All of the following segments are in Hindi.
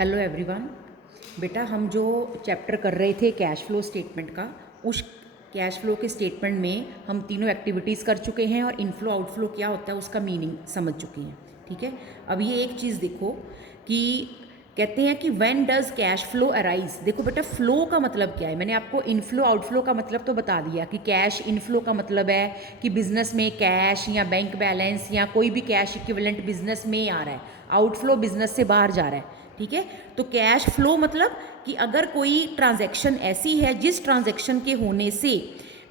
Hello everyone. बेटा हम जो चैप्टर कर रहे थे कैश फ्लो स्टेटमेंट का, उस कैश फ्लो के स्टेटमेंट में हम तीनों एक्टिविटीज़ कर चुके हैं और इनफ्लो आउटफ्लो क्या होता है उसका मीनिंग समझ चुके हैं। ठीक है, अब ये एक चीज़ देखो कि कहते हैं कि when does cash flow arise. देखो बेटा, फ्लो का मतलब क्या है, मैंने आपको इनफ्लो आउटफ्लो का मतलब तो बता दिया कि कैश इनफ्लो का मतलब है कि बिजनेस में कैश या बैंक बैलेंस या कोई भी कैश इक्विवेलेंट बिजनेस में आ रहा है, आउटफ्लो बिजनेस से बाहर जा रहा है। ठीक है, तो कैश फ्लो मतलब कि अगर कोई ट्रांजैक्शन ऐसी है जिस ट्रांजैक्शन के होने से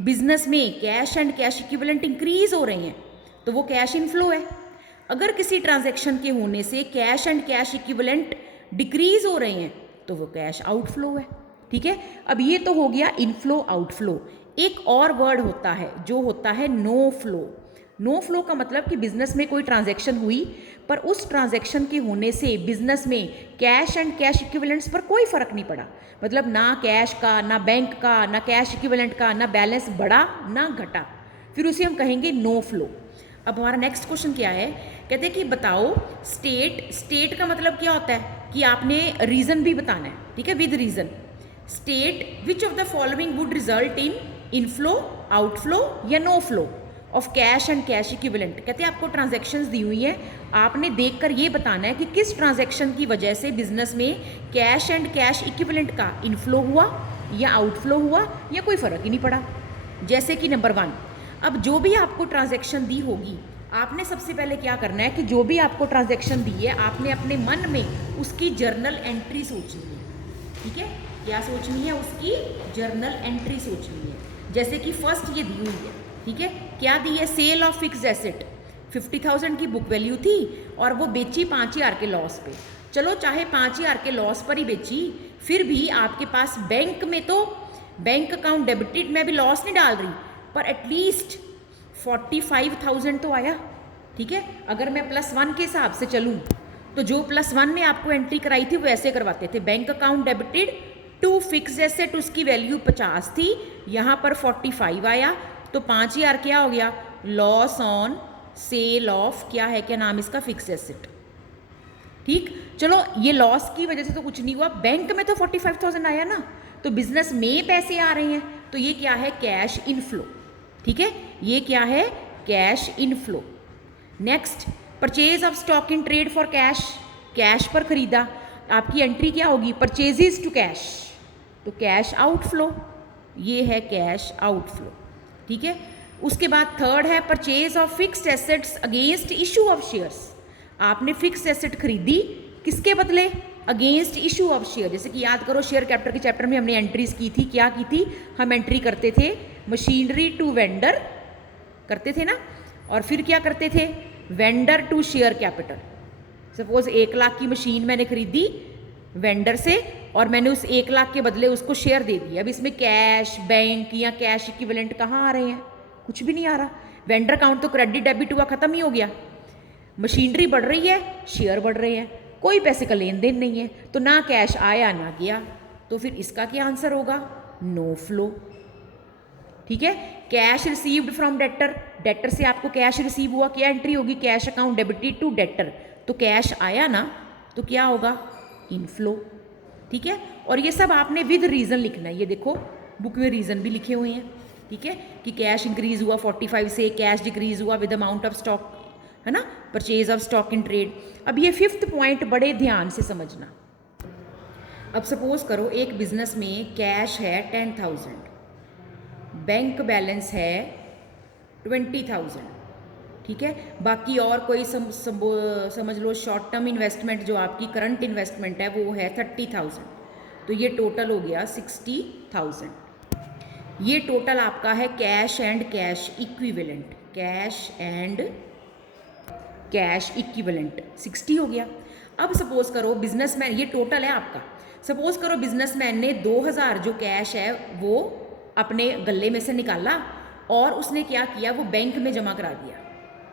बिजनेस में cash and cash equivalent increase हो रहे हैं तो वो कैश इनफ्लो है। अगर किसी ट्रांजैक्शन के होने से cash and cash equivalent decrease हो रहे हैं तो वो कैश आउटफ्लो है। ठीक है, अब ये तो हो गया इनफ्लो आउटफ्लो। एक और वर्ड होता है जो होता है नो फ्लो। नो फ्लो का मतलब कि बिजनेस में कोई ट्रांजैक्शन हुई पर उस ट्रांजैक्शन के होने से बिजनेस में कैश एंड कैश इक्विवेलेंट्स पर कोई फर्क नहीं पड़ा। मतलब ना कैश का, ना बैंक का, ना कैश इक्विवेलेंट का, ना बैलेंस बढ़ा ना घटा, फिर उसे हम कहेंगे नो फ्लो। अब हमारा नेक्स्ट क्वेश्चन क्या है, कहते हैं कि बताओ स्टेट का मतलब क्या होता है कि आपने रीजन भी बताना है। ठीक है, with reason. State which of the following would result in inflow, outflow या no flow of cash and cash equivalent. कहते हैं आपको ट्रांजैक्शंस दी हुई है, आपने देखकर ये बताना है कि किस ट्रांजैक्शन की वजह से बिजनेस में कैश एंड कैश इक्विवेलेंट का इनफ्लो हुआ या आउटफ्लो हुआ या कोई फर्क ही नहीं पड़ा। जैसे कि नंबर 1, अब जो भी आपको ट्रांजैक्शन दी होगी आपने सबसे पहले क्या करना है कि जो भी आपको ट्रांजैक्शन दी है आपने अपने मन में उसकी जर्नल एंट्री सोचनी है। ठीक है, क्या सोचनी है, उसकी जर्नल एंट्री सोचनी है। जैसे कि फर्स्ट ये दी हुई है, ठीक है, क्या दी है, सेल ऑफ फिक्स एसेट 50,000 की बुक वैल्यू थी और वो बेची 5,000 के लॉस पे। चलो चाहे 5,000 के लॉस पर ही बेची, फिर भी आपके पास बैंक में तो बैंक अकाउंट डेबिटेड में भी लॉस नहीं डाल रही पर एटलीस्ट 45,000 तो आया। ठीक है, अगर मैं +1 के हिसाब से चलूँ तो जो +1 में आपको एंट्री कराई थी वो ऐसे करवाते थे, bank account debited to fix asset, उसकी वैल्यू 50 थी, यहाँ पर 45 आया तो 5,000 क्या हो गया, लॉस ऑन सेल ऑफ क्या है, क्या नाम इसका, फिक्स एसेट। ठीक, चलो ये लॉस की वजह से तो कुछ नहीं हुआ, बैंक में तो 45,000 आया ना, तो बिजनेस में पैसे आ रहे हैं तो ये क्या है, कैश इनफ्लो। ठीक है, ये क्या है, cash inflow. Next, purchase of stock in trade for cash, cash पर खरीदा, आपकी एंट्री क्या होगी, परचेजेस टू कैश, तो कैश आउटफ्लो, ये है कैश आउटफ्लो। ठीक है, उसके बाद थर्ड है purchase of fixed assets against issue of shares, आपने फिक्स एसेट खरीदी किसके बदले, अगेंस्ट इशू ऑफ शेयर। जैसे कि याद करो शेयर कैपिटल के चैप्टर में हमने एंट्रीज की थी, क्या की थी, हम एंट्री करते थे मशीनरी टू वेंडर करते थे ना, और फिर क्या करते थे, vendor to share capital. Suppose 1 lakh की मशीन मैंने खरीदी वेंडर से और मैंने उस 1 लाख के बदले उसको शेयर दे दिया। अब इसमें कैश, बैंक या कैश इक्विवेलेंट कहाँ आ रहे हैं, कुछ भी नहीं आ रहा। वेंडर अकाउंट तो क्रेडिट डेबिट हुआ, खत्म ही हो गया। मशीनरी बढ़ रही है, शेयर बढ़ रहे हैं, कोई पैसे का लेन देन नहीं है, तो ना कैश आया ना गया, तो फिर इसका क्या आंसर होगा, नो फ्लो। ठीक है, cash received from debtor, debtor से आपको कैश रिसीव हुआ, क्या एंट्री होगी, cash account debited to debtor, तो कैश आया ना, तो क्या होगा, इनफ्लो। ठीक है, और ये सब आपने विद रीजन लिखना है, ये देखो बुक में रीजन भी लिखे हुए हैं। ठीक है, कि कैश इंक्रीज हुआ 45 से, कैश डिक्रीज हुआ विद अमाउंट ऑफ स्टॉक, है ना, purchase of stock in trade. अब ये 5th पॉइंट बड़े ध्यान से समझना। अब सपोज करो एक बिजनेस में कैश है 10,000, बैंक बैलेंस है 20,000। ठीक है, बाकी और कोई समझ लो शॉर्ट टर्म इन्वेस्टमेंट जो आपकी करंट इन्वेस्टमेंट है वो है 30,000, तो ये टोटल हो गया 60,000। ये टोटल आपका है cash and cash equivalent, cash and cash equivalent 60 हो गया। अब सपोज करो बिजनेसमैन, ये टोटल है आपका, सपोज करो बिजनेसमैन ने 2,000 जो कैश है वो अपने गले में से निकाला और उसने क्या किया, वो बैंक में जमा करा दिया।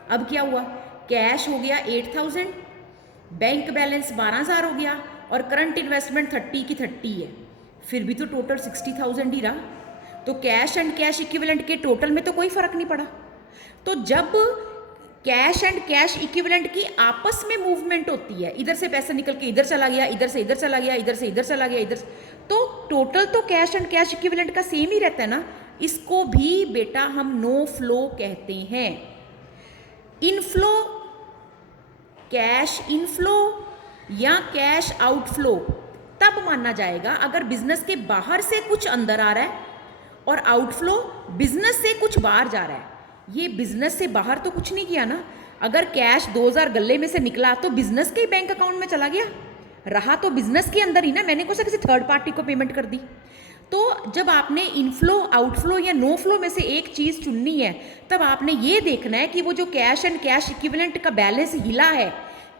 अब क्या हुआ, कैश हो गया 8,000, बैंक बैलेंस 12,000 हो गया और करंट इन्वेस्टमेंट 30 की 30 है, फिर भी तो टोटल 60,000 ही रहा। तो कैश एंड कैश इक्विवेलेंट के टोटल में तो कोई फर्क नहीं पड़ा। तो जब कैश एंड कैश इक्विवेलेंट की आपस में मूवमेंट होती है, इधर से पैसा निकल के इधर चला गया, इधर से इधर चला गया, इधर से इधर चला गया, इधर, तो टोटल तो कैश एंड कैश इक्विवेलेंट का सेम ही रहता है ना। इसको भी बेटा हम नो फ्लो कहते हैं। इनफ्लो, कैश इनफ्लो या कैश आउटफ्लो तब माना जाएगा अगर बिजनेस के बाहर से कुछ अंदर आ रहा है और आउटफ्लो बिजनेस से कुछ बाहर जा रहा है। ये बिजनेस से बाहर तो कुछ नहीं किया ना, अगर कैश 2000 गले में से निकला तो बिजनेस के बैंक अकाउंट में चला गया, रहा तो बिजनेस के अंदर ही ना, मैंने कौन सा किसी थर्ड पार्टी को पेमेंट कर दी। तो जब आपने इनफ्लो आउटफ्लो या नो फ्लो में से एक चीज़ चुननी है, तब आपने ये देखना है कि वो जो कैश एंड कैश इक्विवेलेंट का बैलेंस हिला है,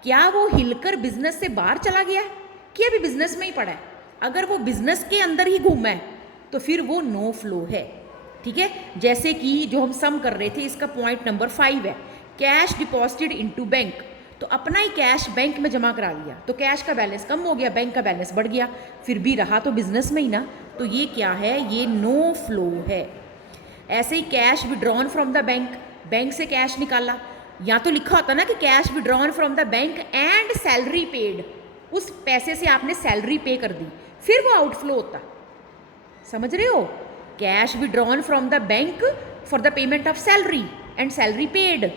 क्या वो हिलकर बिजनेस से बाहर चला गया है कि अभी बिजनेस में ही पड़ा है। अगर वो बिजनेस के अंदर ही घूमा है तो फिर वो नो फ्लो है। ठीक है, जैसे कि जो हम सम कर रहे थे, इसका पॉइंट नंबर 5 है, कैश डिपॉजिटेड इनटू बैंक। तो अपना ही कैश बैंक में जमा करा लिया तो कैश का बैलेंस कम हो गया, बैंक का बैलेंस बढ़ गया, फिर भी रहा तो बिजनेस में ही ना, तो ये क्या है, ये नो फ्लो है। ऐसे ही cash withdrawn from the bank, bank से कैश निकाला, या तो लिखा होता ना कि cash withdrawn from the bank and salary paid, उस पैसे से आपने सैलरी पे कर दी, फिर वो आउटफ्लो होता। समझ रहे हो, cash withdrawn from the bank for the payment of salary and salary paid,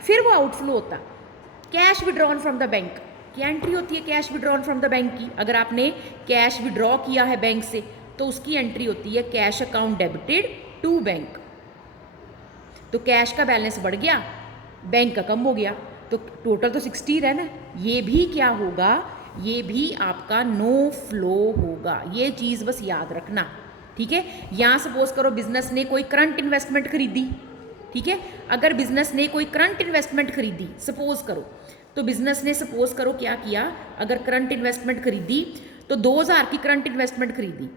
फिर वो आउटफ्लो होता। Cash withdrawn from the bank, क्या एंट्री होती है cash withdrawn from the bank की, अगर आपने कैश विड्रॉ किया है बैंक से तो उसकी एंट्री होती है cash account debited to bank. तो कैश का बैलेंस बढ़ गया, बैंक का कम हो गया, तो टोटल तो 60 रहना। ये भी क्या होगा, ये भी आपका नो फ्लो होगा, ये चीज़ बस याद रखना। ठीक है, यहाँ सपोज करो बिजनेस ने कोई करंट इन्वेस्टमेंट खरीदी। ठीक है, अगर बिजनेस ने कोई करंट इन्वेस्टमेंट खरीदी, सपोज करो, तो बिजनेस ने सपोज करो क्या किया, अगर करंट इन्वेस्टमेंट खरीदी तो 2000 की करंट इन्वेस्टमेंट खरीदी,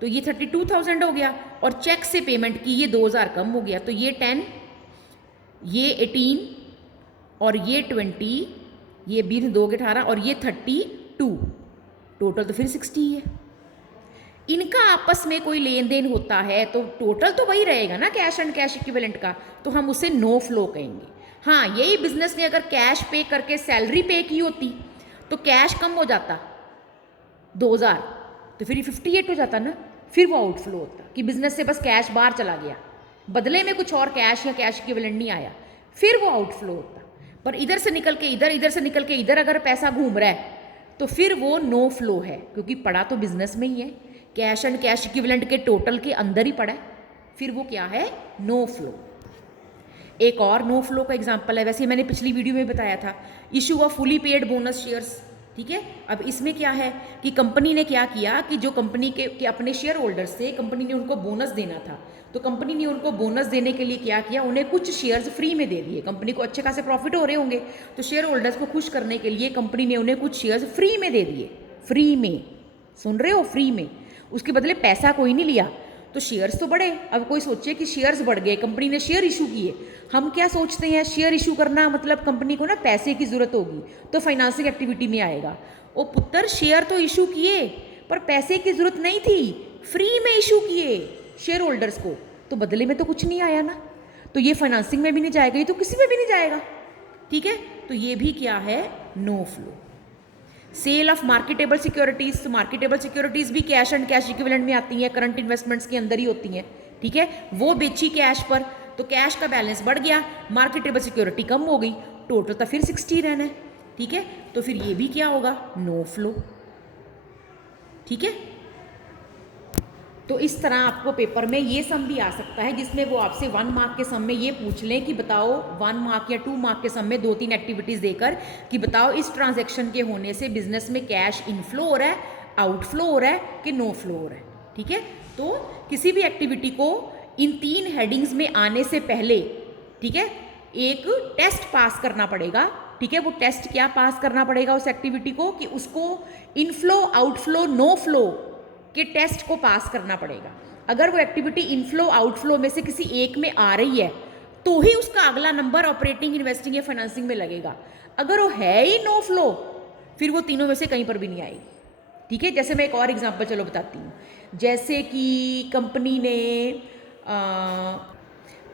तो ये 32,000 हो गया, और चेक से पेमेंट की, ये 2000 कम हो गया, तो ये 10, ये 18 और ये 20, ये 20 2 के 18 और ये 32, टोटल तो फिर 60 है। इनका आपस में कोई लेन देन होता है तो टोटल तो वही रहेगा ना कैश एंड कैश इक्विवेलेंट का, तो हम उसे नो फ्लो कहेंगे। हाँ, यही बिजनेस ने अगर कैश पे करके सैलरी पे की होती तो कैश कम हो जाता 2000, तो फिर ये 58 हो जाता ना, फिर वो आउटफ्लो होता कि बिजनेस से बस कैश बाहर चला गया, बदले में कुछ और कैश या कैश इक्विवेलेंट नहीं आया, फिर वो आउटफ्लो होता। पर इधर से निकल के इधर, इधर से निकल के इधर अगर पैसा घूम रहा है तो फिर वो नो फ्लो है, क्योंकि पड़ा तो बिजनेस में ही है, कैश एंड कैश इक्विवेलेंट के टोटल के अंदर ही पड़ा है, फिर वो क्या है, नो फ्लो। एक और नो फ्लो का एग्जांपल है, वैसे मैंने पिछली वीडियो में बताया था, issue of fully paid bonus shares. ठीक है, अब इसमें क्या है कि कंपनी ने क्या किया कि जो कंपनी के अपने शेयर होल्डर्स थे, कंपनी ने उनको बोनस देना था, तो कंपनी ने उनको बोनस देने के लिए क्या किया, उन्हें कुछ शेयर्स फ्री में दे दिए। कंपनी को अच्छे खासे प्रॉफिट हो रहे होंगे, तो शेयर होल्डर्स को खुश करने के लिए कंपनी ने उन्हें कुछ शेयर्स फ्री में दे दिए, फ्री में, सुन रहे हो, फ्री में, उसके बदले पैसा कोई नहीं लिया, तो शेयर्स तो बढ़े। अब कोई सोचे कि शेयर्स बढ़ गए, कंपनी ने शेयर इशू किए, हम क्या सोचते हैं, शेयर इशू करना मतलब कंपनी को ना पैसे की जरूरत होगी तो फाइनेंसिंग एक्टिविटी में आएगा। ओ पुत्र, शेयर तो इशू किए पर पैसे की जरूरत नहीं थी, फ्री में इशू किए शेयर होल्डर्स को, तो बदले में तो कुछ नहीं आया ना, तो ये फाइनेंसिंग में भी नहीं जाएगा, ये तो किसी में भी नहीं जाएगा। ठीक है, तो ये भी क्या है, no flow. Sale of marketable securities, तो मार्केटेबल सिक्योरिटीज भी कैश एंड कैश इक्विवेलेंट में आती हैं, करंट इन्वेस्टमेंट्स के अंदर ही होती हैं। ठीक है, वो बेची कैश पर, तो कैश का बैलेंस बढ़ गया, मार्केटेबल सिक्योरिटी कम हो गई, टोटल तो फिर 60 रहना है। ठीक है, तो फिर ये भी क्या होगा, नो फ्लो। ठीक है, तो इस तरह आपको पेपर में ये सम भी आ सकता है जिसमें वो आपसे 1 मार्क के सम में ये पूछ लें कि बताओ 1 मार्क या 2 मार्क के सम में 2-3 एक्टिविटीज़ देकर कि बताओ इस ट्रांजैक्शन के होने से बिजनेस में कैश इनफ्लो हो रहा है, आउटफ्लो हो रहा है कि नो फ्लो हो रहा है। ठीक है, तो किसी भी एक्टिविटी को इन 3 हेडिंग्स में आने से पहले, ठीक है, एक टेस्ट पास करना पड़ेगा। ठीक है, वो टेस्ट क्या पास करना पड़ेगा उस एक्टिविटी को कि उसको इनफ्लो, आउटफ्लो, नो फ्लो के टेस्ट को पास करना पड़ेगा। अगर वो एक्टिविटी इनफ्लो आउटफ्लो में से किसी एक में आ रही है तो ही उसका अगला नंबर ऑपरेटिंग, इन्वेस्टिंग या फाइनेंसिंग में लगेगा। अगर वो है ही नो फ्लो, फिर वो तीनों में से कहीं पर भी नहीं आएगी। ठीक है, जैसे मैं एक और एग्जांपल चलो बताती हूँ, जैसे कि कंपनी ने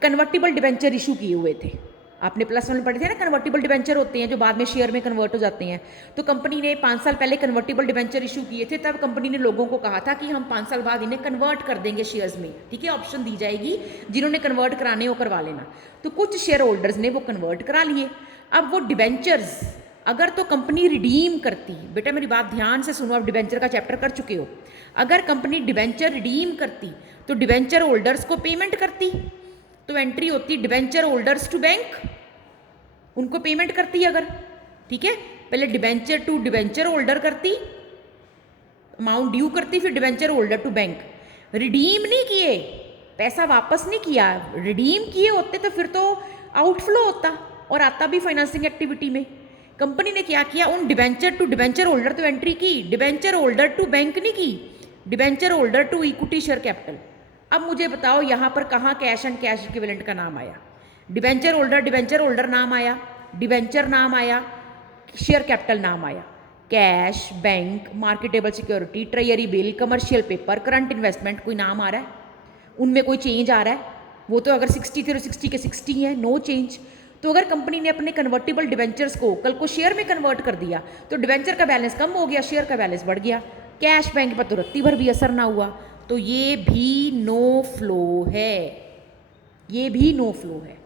कन्वर्टिबल डिबेंचर इशू किए हुए थे। आपने +1 में पढ़े थे ना, कन्वर्टिबल डिबेंचर होते हैं जो बाद में शेयर में कन्वर्ट हो जाते हैं। तो कंपनी ने 5 साल पहले कन्वर्टिबल डिबेंचर इशू किए थे, तब कंपनी ने लोगों को कहा था कि हम 5 साल बाद इन्हें कन्वर्ट कर देंगे शेयर्स में, ठीक है, ऑप्शन दी जाएगी, जिन्होंने कन्वर्ट कराने वो करवा लेना। तो कुछ शेयर होल्डर्स ने वो कन्वर्ट करा लिए। अब वो डिबेंचर्स अगर तो कंपनी रिडीम करती, बेटा मेरी बात ध्यान से सुनो, आप डिबेंचर का चैप्टर कर चुके हो, अगर कंपनी डिबेंचर रिडीम करती तो डिबेंचर होल्डर्स को पेमेंट करती, तो एंट्री होती डिबेंचर होल्डर्स टू बैंक, उनको पेमेंट करती अगर, ठीक है, पहले डिबेंचर टू डिबेंचर होल्डर करती, अमाउंट ड्यू करती, फिर debenture holder to bank. Redeem नहीं किए, पैसा वापस नहीं किया, रिडीम किए होते तो फिर तो आउटफ्लो होता और आता भी फाइनेंसिंग एक्टिविटी में। कंपनी ने क्या किया, उन डिबेंचर टू डिबेंचर होल्डर तो एंट्री की, डिबेंचर होल्डर टू बैंक नहीं की, debenture holder to equity share capital. अब मुझे बताओ यहाँ पर कहाँ कैश एंड कैश इक्विवेलेंट का नाम आया? डिबेंचर होल्डर नाम आया, डिबेंचर नाम आया, शेयर कैपिटल नाम आया, cash, bank, marketable security, treasury bill, commercial paper, current investment, कोई नाम आ रहा है? उनमें कोई चेंज आ रहा है? वो तो अगर 60 थे तो 60 के 60 है, नो चेंज। तो अगर कंपनी ने अपने कन्वर्टिबल डिबेंचर्स को कल को शेयर में कन्वर्ट कर दिया तो डिबेंचर का बैलेंस कम हो गया, शेयर का बैलेंस बढ़ गया, कैश बैंक पर तो रत्ती भर भी असर ना हुआ, तो ये भी नो फ्लो है, ये भी नो फ्लो है।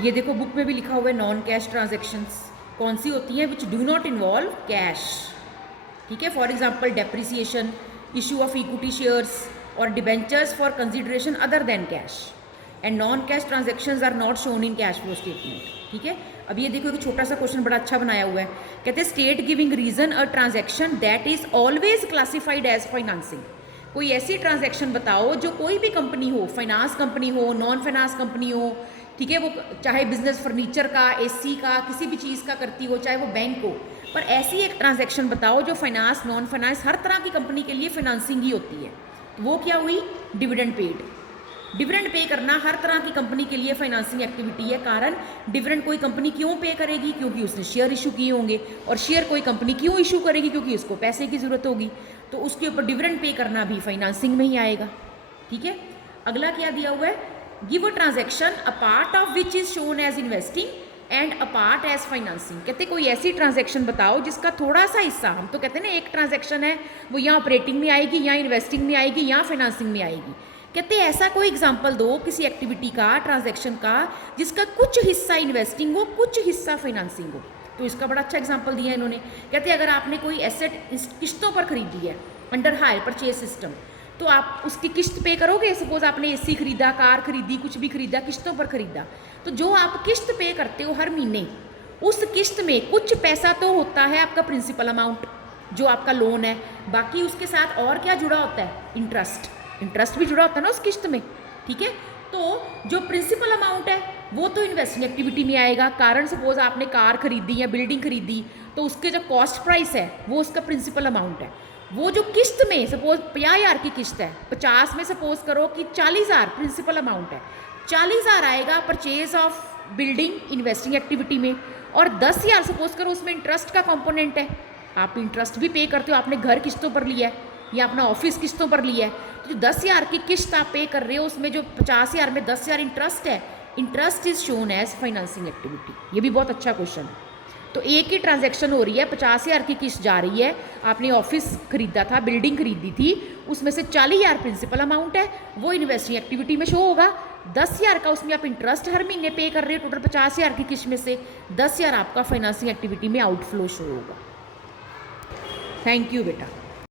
ये देखो बुक में भी लिखा हुआ है, नॉन कैश ट्रांजेक्शन्स कौन सी होती हैं, which do not involve cash, ठीक है, for example depreciation, issue of equity shares और debentures for consideration other than cash, and non cash transactions are not shown in cash flow statement, ठीक है। अब ये देखो एक छोटा सा क्वेश्चन बड़ा अच्छा बनाया हुआ है, कहते हैं state giving reason a transaction that is always classified as financing. कोई ऐसी ट्रांजेक्शन बताओ जो कोई भी कंपनी हो, फाइनेंस कंपनी हो, नॉन फाइनेंस कंपनी हो, ठीक है, वो चाहे बिजनेस फर्नीचर का, एसी का, किसी भी चीज़ का करती हो, चाहे वो बैंक हो, पर ऐसी एक ट्रांजेक्शन बताओ जो फाइनेंस, नॉन फाइनेंस, हर तरह की कंपनी के लिए फाइनेंसिंग ही होती है। तो वो क्या हुई? Dividend paid. डिविडेंड पे करना हर तरह की कंपनी के लिए फाइनेंसिंग एक्टिविटी है। कारण डिविडेंड कोई कंपनी क्यों पे करेगी? क्योंकि उसने शेयर इशू किए होंगे, और शेयर कोई कंपनी क्यों इशू करेगी? क्योंकि उसको पैसे की जरूरत होगी, तो उसके ऊपर डिविडेंड पे करना भी फाइनेंसिंग में ही आएगा, ठीक है। अगला क्या दिया हुआ है? Give a transaction a part of which is shown as investing and a part as financing. कहते कोई ऐसी ट्रांजेक्शन बताओ जिसका थोड़ा सा हिस्सा, हम तो कहते हैं ना एक ट्रांजेक्शन है वो यहाँ ऑपरेटिंग में आएगी, यहाँ इन्वेस्टिंग में आएगी, यहाँ फाइनेंसिंग में आएगी। कहते हैं ऐसा कोई एग्जाम्पल दो किसी एक्टिविटी का, ट्रांजैक्शन का, जिसका कुछ हिस्सा इन्वेस्टिंग हो, कुछ हिस्सा फाइनेंसिंग हो। तो इसका बड़ा अच्छा एग्जाम्पल दिया इन्होंने। कहते हैं अगर आपने कोई एसेट किस्तों पर खरीदी है अंडर हायर परचेज सिस्टम, तो आप उसकी किस्त पे करोगे। सपोज आपने एसी खरीदा, कार खरीदी, कुछ भी खरीदा, किस्तों पर खरीदा, तो जो आप किस्त पे करते हो हर महीने, उस किस्त में कुछ पैसा तो होता है आपका प्रिंसिपल अमाउंट जो आपका लोन है, बाकी उसके साथ और क्या जुड़ा होता है? इंटरेस्ट। इंटरेस्ट भी जुड़ा होता है ना उस किस्त में, ठीक है। तो जो प्रिंसिपल अमाउंट है वो तो इन्वेस्टिंग एक्टिविटी में आएगा। कारण सपोज आपने कार खरीदी या बिल्डिंग खरीदी, तो उसके जो कॉस्ट प्राइस है वो उसका प्रिंसिपल अमाउंट है। वो जो किस्त में सपोज 50,000 की किस्त है, 50 में सपोज करो कि 40,000 प्रिंसिपल अमाउंट है, 40,000 आएगा purchase of building investing activity में, और 10,000 सपोज करो उसमें इंटरेस्ट का कंपोनेंट है, आप इंटरेस्ट भी पे करते हो, आपने घर किस्तों पर लिया है या अपना ऑफिस किस्तों पर लिया है, तो जो 10,000 की किस्त आप पे कर रहे हो उसमें जो 50,000 में 10,000 इंटरेस्ट है, interest is shown as financing activity. ये भी बहुत अच्छा क्वेश्चन है। तो एक ही ट्रांजैक्शन हो रही है, 50,000 की किस्त जा रही है, आपने ऑफिस खरीदा था, बिल्डिंग खरीदी थी, उसमें से 40,000 प्रिंसिपल अमाउंट है, वो इन्वेस्टिंग एक्टिविटी में शो होगा। 10,000 का उसमें आप इंटरेस्ट हर महीने पे कर रहे हो, टोटल 50,000 की किस्त में से 10,000 आपका फाइनेंसिंग एक्टिविटी में आउटफ्लो शो होगा। थैंक यू बेटा।